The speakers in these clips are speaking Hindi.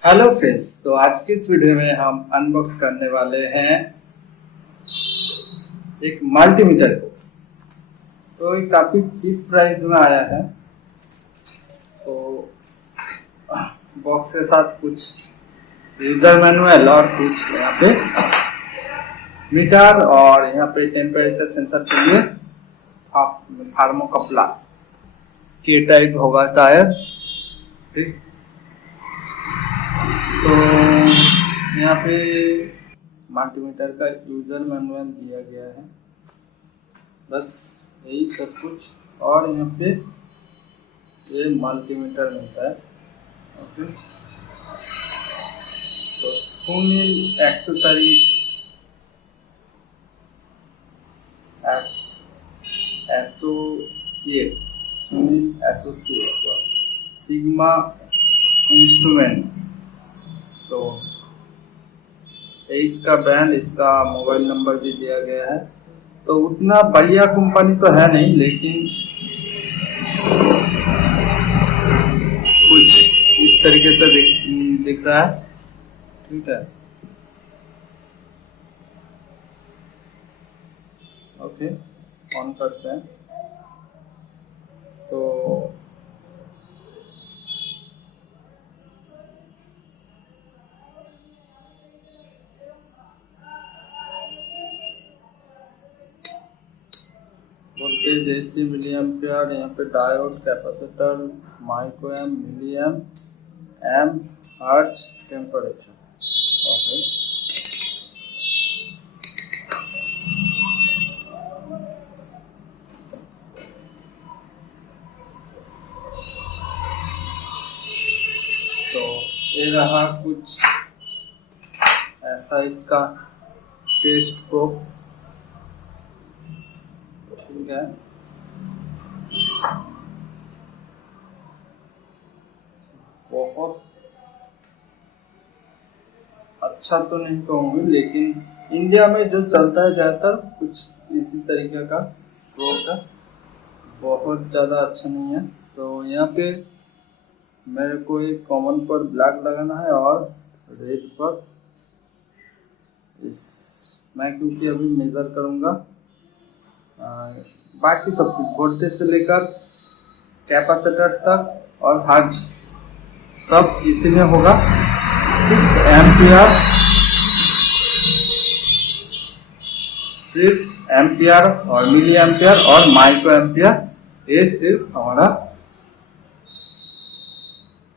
हेलो फ्रेंड्स, तो आज की इस वीडियो में हम अनबॉक्स करने वाले हैं एक मल्टीमीटर को। तो ये काफ़ी चीप प्राइस में आया है। तो बॉक्स के साथ कुछ यूजर मैनुअल और कुछ यहाँ पे मीटर और यहाँ पे टेम्परेचर सेंसर के लिए थर्मोकपल के टाइप होगा शायद। ठीक, तो यहाँ पे मल्टीमीटर का यूजर मैनुअल दिया गया है, बस यही सब कुछ। और यहाँ पे ये मल्टीमीटर मिलता है। ओके, तो Sunil accessories associates, Sunil associate, sigma instrument. तो इसका ब्रांड, इसका मोबाइल नंबर भी दिया गया है। तो उतना बढ़िया कंपनी तो है नहीं, लेकिन कुछ इस तरीके से दिख रहा है। ठीक है, ओके, ऑन करते हैं। तो वोल्टेज AC मिली एम्पियर, यहाँ पे डायोड, कैपेसिटर, माइक्रो एम, मिली एम, हर्ट्ज, टेम्परेचर। ओके, तो ये रहा कुछ ऐसा इसका टेस्ट प्रोब। ठीक है, बहुत अच्छा तो नहीं कहूँगी, लेकिन इंडिया में जो चलता है ज़्यादातर कुछ इसी तरीके का प्रोब है, बहुत ज़्यादा अच्छा नहीं है। तो यहाँ पे मेरे को एक कॉमन पर ब्लैक लगाना है और रेड पर इस, मैं क्योंकि अभी मेज़र करूँगा बाकी सब कुछ वोल्टेज से लेकर कैपेसिटर तक और हर्ट्ज सब इसी में होगा। सिर्फ एम्पियर और मिली एम्पियर और माइक्रो एम्पियर, ये सिर्फ हमारा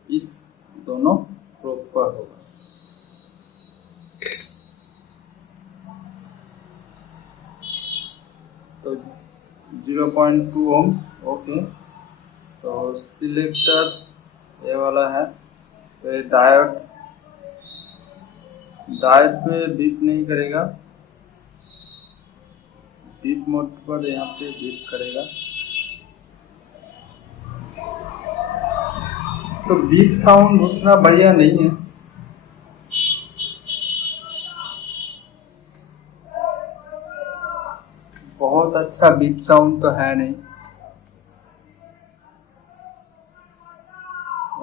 इस दोनों प्रोब पर होगा। तो 0.2 ohms। ओके, तो सिलेक्टर ये वाला है। तो डायोड पे बीप नहीं करेगा, बीप मोड पर यहाँ पे बीप करेगा। तो बीप साउंड उतना बढ़िया नहीं है, बहुत अच्छा बीप साउंड तो है नहीं।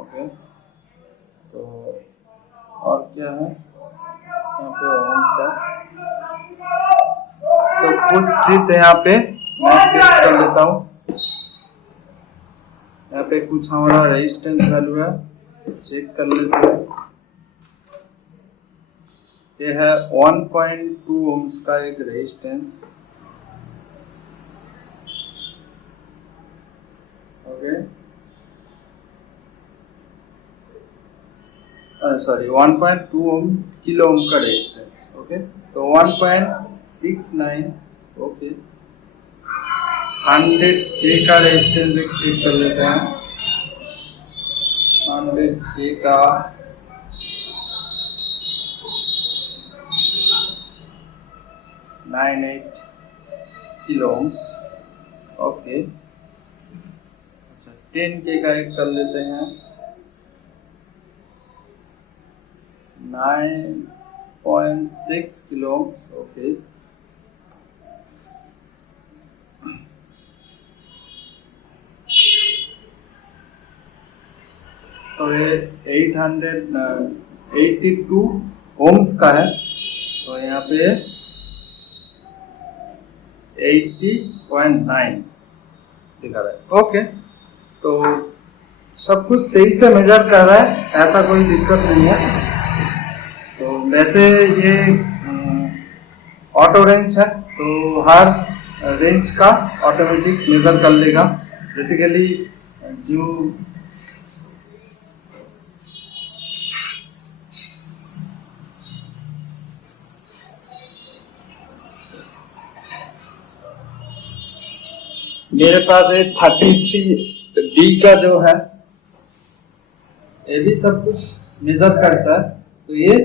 ओके, तो और क्या है यहाँ पे, ohms है। तो कुछ चीज यहाँ पे मैं टेस्ट कर लेता हूँ। यहाँ पे कुछ हमारा रेजिस्टेंस वैल्यू है, चेक कर लेते हैं। ये है 1.2 ohms का एक resistance. Okay, sorry 1.2 ohm kilo ohm का रेजिस्टेंस। ओके, तो 1.69। ओके, 100K का रेजिस्टेंस एक चेक कर लेते हैं। 100K का 98 किलो ओम्स। ओके, अच्छा 10K का एक कर लेते हैं, 9.6 किलो ओम्स। ओके, तो ये 800 82 ओम्स का है, तो यहाँ पे 80.9 दिखा रहा है। ओके, तो सब कुछ सही से मेजर कर रहा है, ऐसा कोई दिक्कत नहीं है। तो वैसे ये ऑटो रेंज है, तो हर रेंज का ऑटोमेटिक मेजर कर लेगा। बेसिकली जो मेरे पास एक 33D का जो है, ये भी सब कुछ मेजर करता है। तो ये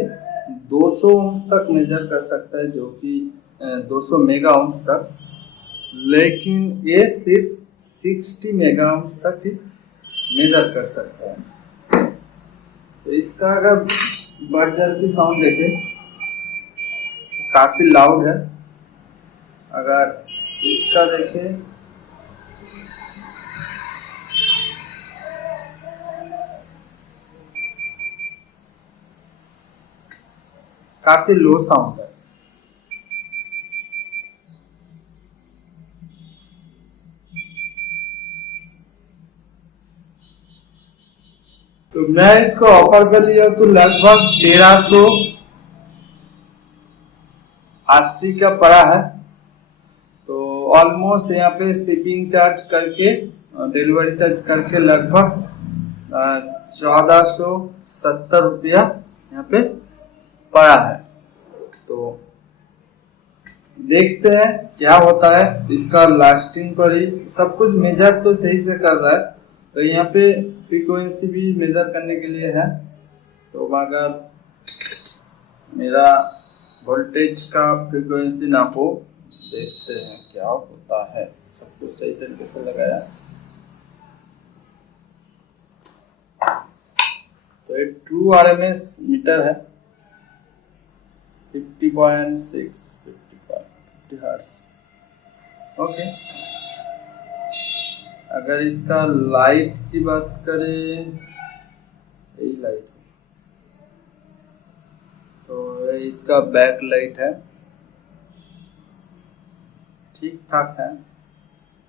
200 ओम्स तक मेजर कर सकता है, जो कि 200 मेगा ओम्स तक, लेकिन ये सिर्फ 60 मेगा ओम्स तक ही मेजर कर सकता है। तो इसका अगर बजर की साउंड देखें, काफी लाउड है। अगर इसका देखें, काफी लो साउंड है। तो मैं इसको ऑफर कर लिया तो लगभग 1380 का पड़ा है। तो ऑलमोस्ट यहाँ पे शिपिंग चार्ज करके, डिलीवरी चार्ज करके लगभग 1470 रुपया यहाँ पे पड़ा है। तो देखते हैं क्या होता है इसका लास्टिंग पर ही। सब कुछ मेजर तो सही से कर रहा है। तो यहाँ पे फ्रीक्वेंसी भी मेजर करने के लिए है। तो अगर मेरा वोल्टेज का फ्रीक्वेंसी नापो, देखते हैं क्या होता है। सब कुछ सही तरीके से लगाया। तो ये ट्रू RMS मीटर है, 50.6 50 हर्ट्ज। ओके, अगर इसका लाइट की बात करें, यही लाइट, तो इसका बैक लाइट है, ठीक ठाक है,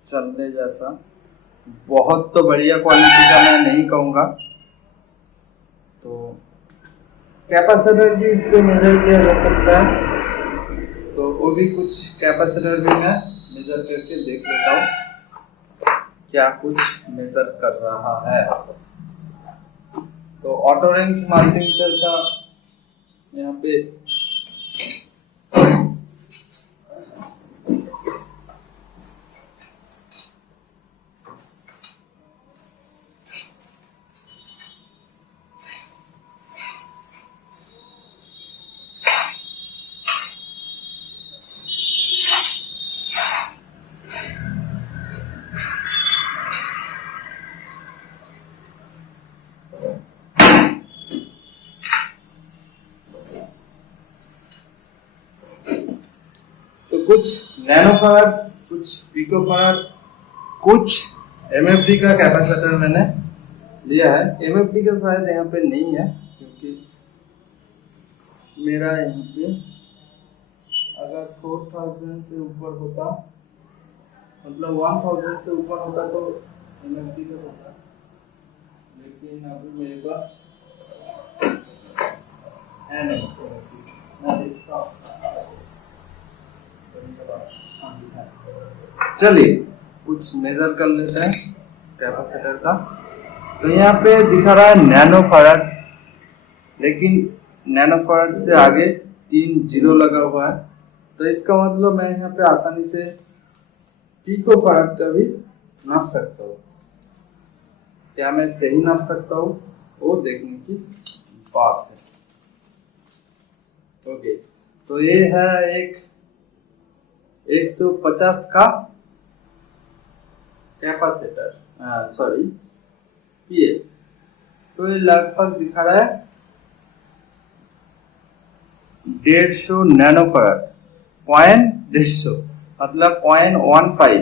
चलने जैसा। बहुत तो बढ़िया क्वालिटी का मैं नहीं कहूँगा। तो कैपेसिटर भी इस पे मेजर किया जा सकता है। तो वो भी कुछ कैपेसिटर भी मैं मेजर करके देख लेता हूँ क्या कुछ मेजर कर रहा है। तो ऑटो रेंज मल्टीमीटर का यहाँ पे कुछ नैनोफाराड, कुछ पिकोफाराड, कुछ MFD का कैपेसिटर मैंने लिया है। MFD का शायद यहाँ पे नहीं है, क्योंकि मेरा यहाँ पे अगर 4000 से ऊपर होता, मतलब 1000 से ऊपर होता तो MFD का होता, लेकिन अभी मेरे पास है नहीं। मैं देखता हूँ। चलिए कुछ मेजर कर लेते हैं कैपेसिटर का। तो यहाँ पे दिखा रहा है नैनोफाराड, लेकिन नैनोफाराड से आगे 3 जीरो लगा हुआ है। तो इसका मतलब मैं यहाँ पे आसानी से पिकोफाराड का भी नाप सकता हूँ। क्या मैं सही नाप सकता हूँ, वो देखने की बात है। ओके, तो ये है एक 150 का कैपेसिटर, सॉरी ये। तो ये लगभग दिखा रहा है 150 नैनोफाराड, 150 मतलब 0.15।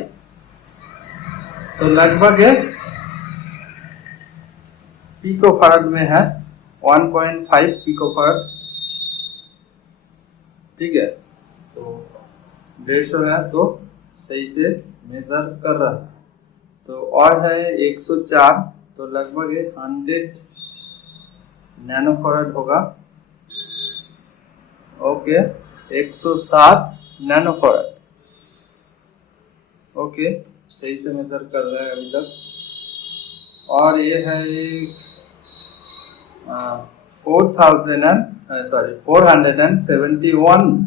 तो लगभग ये पिकोफाराड में है 1.5 पिकोफैराड, ठीक है। तो 150 है तो सही से मेजर कर रहा है। तो और है 104, तो लगभग 100 नैनोफैराड होगा। Okay, 107 nanofarad. ओके, सही से मेजर कर रहा है अभी तक। और ये है एक 471,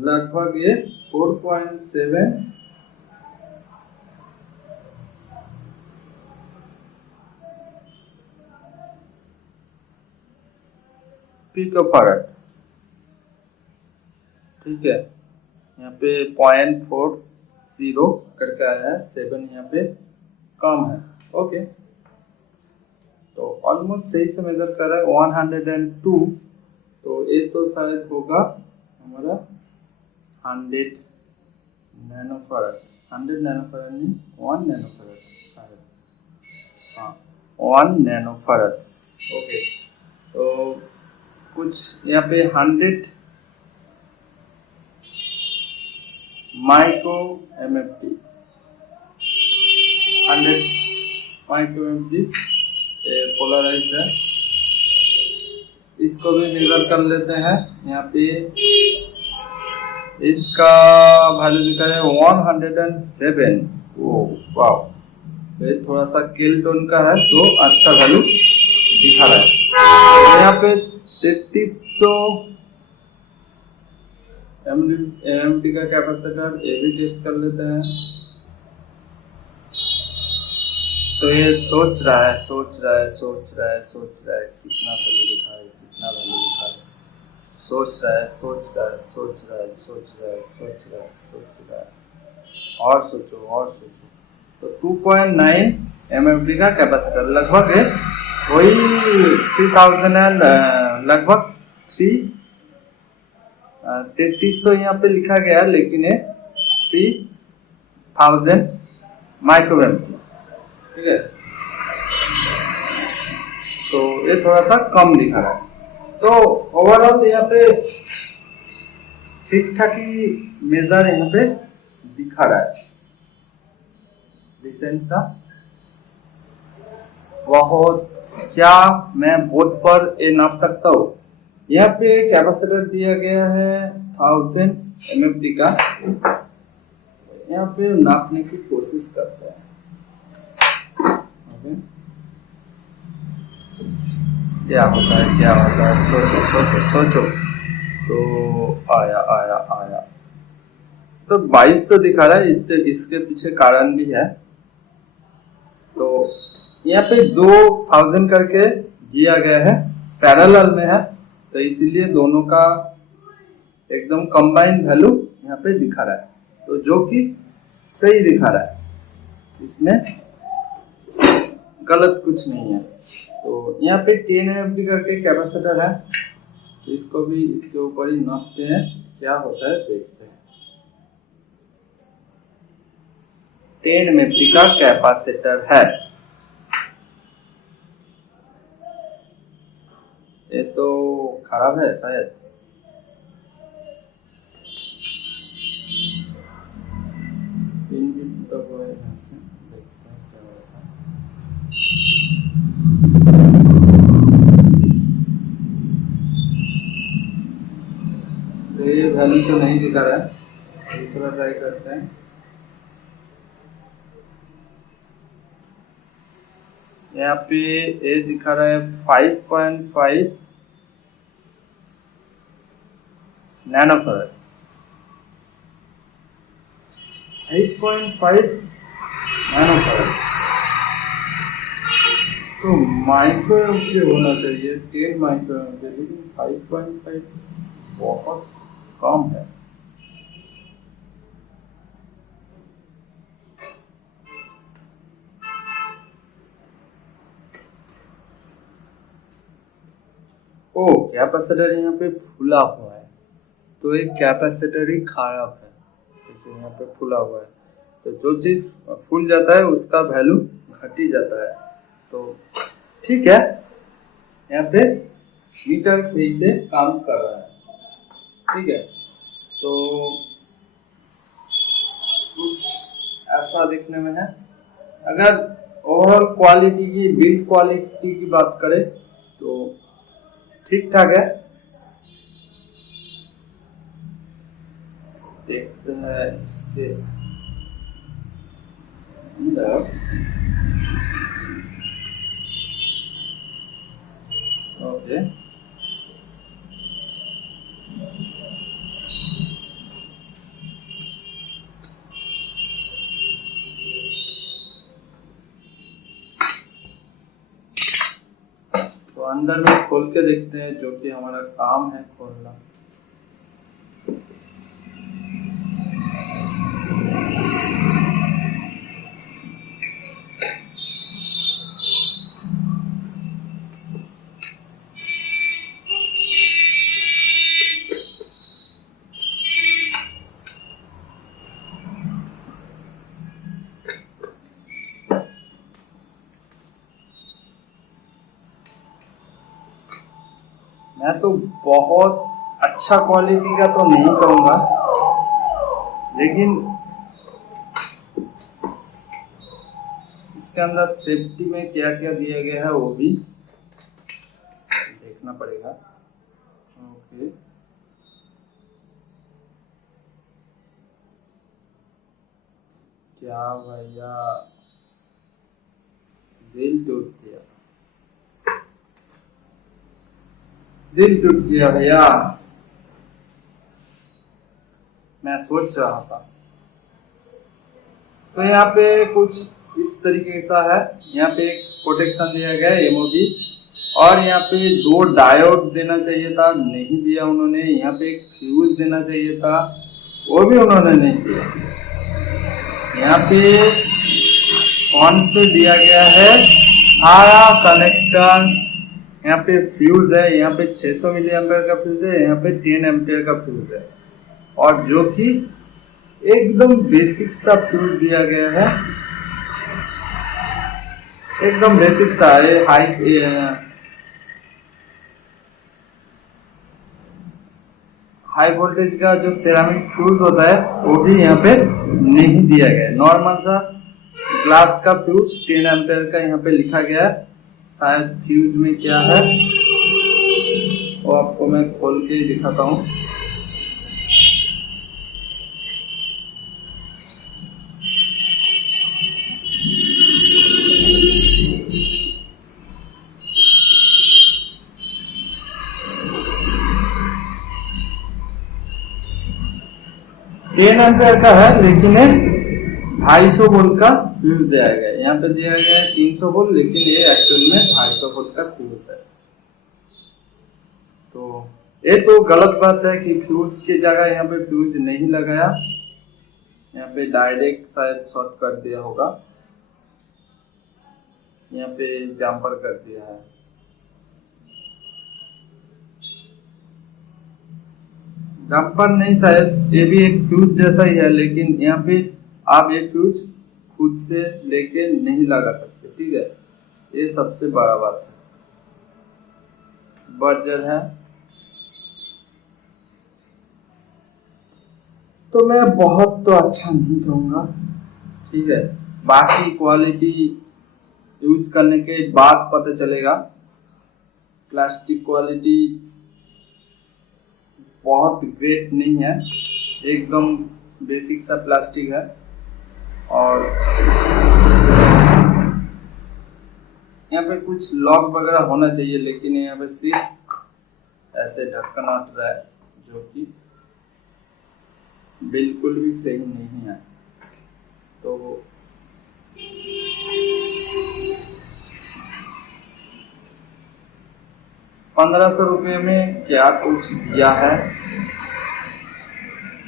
लगभग ये 4.7 पिकोफैराड, ठीक है। यहाँ पे 0.40 करके आया है, 7 यहाँ पे कम है। ओके, तो ऑलमोस्ट सही से मेजर कर रहा है। 102, तो ये तो शायद होगा हमारा 100 नैनोफैराड। 100 नैनोफैराड नहीं, 1 नैनोफैराड शायद, हाँ 1 नैनोफैराड। ओके, तो कुछ यहाँ पे 100 micro MFT, 100 micro MFT polarise है। इसको भी मेजर कर लेते हैं। यहाँ पे इसका वैल्यू दिखा है 107। ओह वाह, ये थोड़ा सा किल टोन का है तो अच्छा वैल्यू दिखा रहा है। यहाँ पे 3300 एमएमटी का कैपेसिटर, ये भी टेस्ट कर लेते हैं। तो ये सोच रहा है कितना वैल्यू दिखा है, कितना वैल्यू दिखा है। सोच रहा है। और सोचो। तो 2.9 एमएमटी का कैपेसिटर, लगभग है वही 3000 एंड लगभग 3300 यहाँ पे लिखा गया, लेकिन ये 3000 माइक्रो एमएमटी, ठीक है। तो ये थोड़ा सा कम दिखा रहा है। तो ओवरऑल यहाँ पे ठीक ठाक ही मेजर यहाँ पे दिखा रहा है, डिसेंट सा। बहुत क्या मैं बोर्ड पर ये नाप सकता हूँ। यहाँ पे कैपेसिटर दिया गया है 1000 एमएफटी का। यहाँ पे नापने की कोशिश करते हैं। क्या होता है, सोचो। तो आया तो 2200 दिखा रहा है। इसके पीछे कारण भी है। तो यहाँ पे 2000 करके दिया गया है, पैरेलल में है, तो इसीलिए दोनों का एकदम कंबाइंड वैल्यू यहाँ पे दिखा रहा है, तो जो कि सही दिखा रहा है, इसमें गलत कुछ नहीं है। तो यहाँ पे 10 एमएफटी करके कैपेसिटर है, इसको भी इसके ऊपर ही नापते हैं, क्या होता है देखते हैं। 10 एमएफटी का कैपेसिटर है। ये तो खराब है शायद, पिन भी टूटा हुआ है, यहाँ से देखते हैं क्या होता है। तो ये वैल्यू तो नहीं दिखा रहा है, दूसरा ट्राई करते हैं। यहाँ पे ये दिखा रहा है 5.5 नैनोफैराड। 8.5 नैनोफैराड तो माइक्रो एम्पीयर होना चाहिए, 10 माइक्रो एम्पीयर, लेकिन 5.5 बहुत कम है। ओ, कैपेसिटर यहाँ पे फूला हुआ है, तो एक कैपेसिटर ही खराब है, क्योंकि यहाँ पे फूला हुआ है। तो जो चीज फूल जाता है उसका वैल्यू घट ही जाता है। तो ठीक है, यहाँ पे मीटर सही से काम कर रहा है। ठीक है, तो कुछ ऐसा दिखने में है। अगर ओवरऑल क्वालिटी की, बिल्ड क्वालिटी की बात करें तो ठीक ठाक है। देखते हैं इसके अंदर। ओके, तो अंदर में खोल के देखते हैं, जो कि हमारा काम है खोलना। मैं तो बहुत अच्छा क्वालिटी का तो नहीं कहूँगा, लेकिन इसके अंदर सेफ्टी में क्या क्या दिया गया है वो भी देखना पड़ेगा। ओके, क्या भैया, दिल टूट गया, दिल टूट गया भैया। मैं सोच रहा था, तो यहाँ पे कुछ इस तरीके सा है। यहाँ पे एक प्रोटेक्शन दिया गया है एमओबी, और यहाँ पे 2 डायोड देना चाहिए था, नहीं दिया उन्होंने। यहाँ पे एक फ्यूज देना चाहिए था, वो भी उन्होंने नहीं दिया। यहाँ पे ऑन पे दिया गया है सारा कनेक्टर। यहाँ पे फ्यूज है, यहाँ पे 600 मिली एम्पेयर का फ्यूज है, यहाँ पे 10 एम्पेयर का फ्यूज है, और जो कि एकदम बेसिक सा फ्यूज दिया गया है, एकदम बेसिक सा है। हाई वोल्टेज का जो सेरामिक फ्यूज होता है वो भी यहाँ पे नहीं दिया गया है। नॉर्मल सा ग्लास का फ्यूज 10 एम्पेयर का यहाँ पे लिखा गया है। शायद फ्यूज में क्या है वो आपको मैं खोल के दिखाता हूँ। टेन एम्पेयर का है, लेकिन 250 वोल्ट का फ्यूज दिया गया है। यहाँ पे दिया गया है 300 वोल्ट, लेकिन ये एक्चुअल में 250 वोल्ट का फ्यूज है। तो ये तो गलत बात है कि फ्यूज की जगह यहाँ पे फ्यूज नहीं लगाया, यहाँ पे डायरेक्ट शायद शॉर्ट कर दिया होगा, यहाँ पे जम्पर कर दिया है। जम्पर नहीं, शायद ये भी एक फ्यूज जैसा ही है, लेकिन यहाँ पे आप ये फ्यूज खुद से लेके नहीं लगा सकते। ठीक है, ये सबसे बड़ा बात है, बर्जर है। तो मैं बहुत तो अच्छा नहीं कहूँगा। ठीक है, बाकी क्वालिटी यूज करने के बाद पता चलेगा। प्लास्टिक क्वालिटी बहुत ग्रेट नहीं है, एकदम बेसिक सा प्लास्टिक है, और यहाँ पे कुछ लॉक वगैरह होना चाहिए, लेकिन यहाँ पे सिर्फ ऐसे ढक्कन हट रहा है, जो कि बिल्कुल भी सही नहीं है। तो 1500 रुपये में क्या कुछ दिया है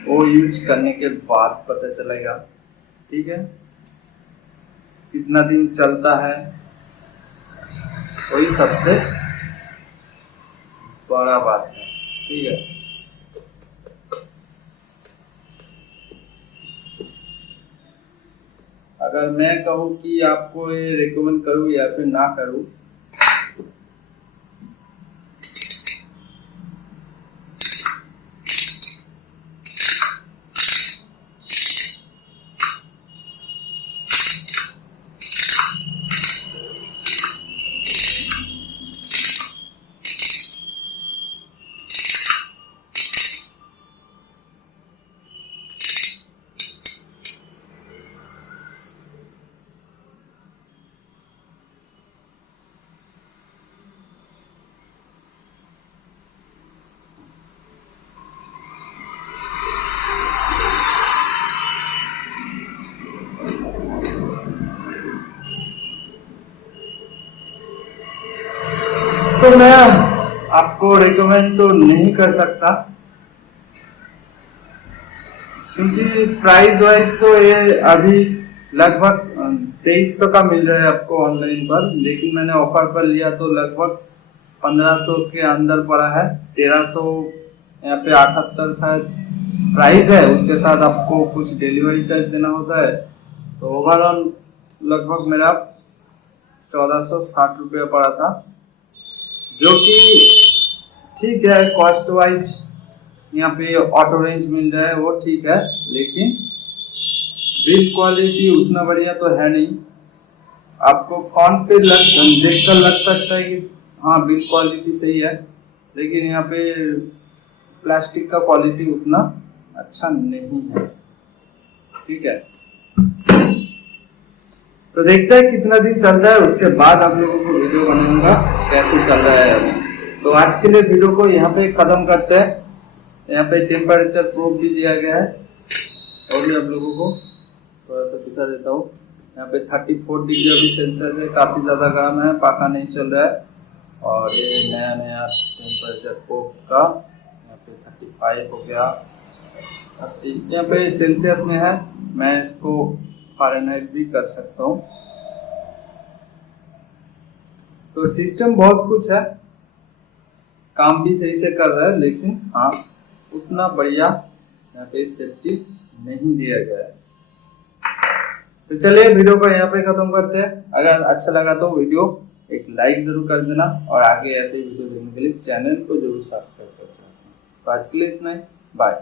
वो यूज करने के बाद पता चलेगा। ठीक है, कितना दिन चलता है वही सबसे बड़ा बात है। ठीक है, अगर मैं कहूँ कि आपको ये रिकमेंड करूँ या फिर ना करूँ, को मैं आपको रिकमेंड तो नहीं कर सकता, क्योंकि प्राइस वाइज तो ये अभी लगभग 2300 का मिल रहा है आपको ऑनलाइन पर, लेकिन मैंने ऑफर पर लिया तो लगभग 1500 के अंदर पड़ा है। 1300 यहाँ पे 78 शायद प्राइस है, उसके साथ आपको कुछ डिलीवरी चार्ज देना होता है, तो ओवरऑल लगभग मेरा 1460 रुपया पड़ा था, जो कि ठीक है। कॉस्ट वाइज यहाँ पे ऑटो रेंज मिल रहा है वो ठीक है, लेकिन बिल्ड क्वालिटी उतना बढ़िया तो है नहीं। आपको फोन पे देख कर लग सकता है कि हाँ बिल्ड क्वालिटी सही है, लेकिन यहाँ पे प्लास्टिक का क्वालिटी उतना अच्छा नहीं है, ठीक है। तो देखते हैं कितना दिन चलता है, उसके बाद आप लोगों को वीडियो बनाऊंगा कैसे चल रहा है अभी। तो आज के लिए वीडियो को यहाँ पे खत्म करते हैं। यहाँ पे टेम्परेचर प्रूफ भी दिया गया है, और भी आप लोगों को थोड़ा सा दिखा देता हूँ। यहाँ पे 34 डिग्री अभी सेल्सियस है, काफ़ी ज़्यादा गर्म है, पंखा नहीं चल रहा है। और ये नया नया टेम्परेचर प्रूफ का यहाँ पे 35 हो गया, 30 यहाँ पे सेल्सियस में है। मैं इसको फ़ारेनहाइट भी कर सकता हूँ। तो सिस्टम बहुत कुछ है, काम भी सही से कर रहा है, लेकिन हाँ उतना बढ़िया यहाँ पे सेफ्टी नहीं दिया गया है। तो चलिए वीडियो को यहाँ पे खत्म करते हैं। अगर अच्छा लगा तो वीडियो एक लाइक जरूर कर देना, और आगे ऐसे वीडियो देखने के लिए चैनल को जरूर सब्सक्राइब कर देना। तो आज के लिए इतना ही, बाय।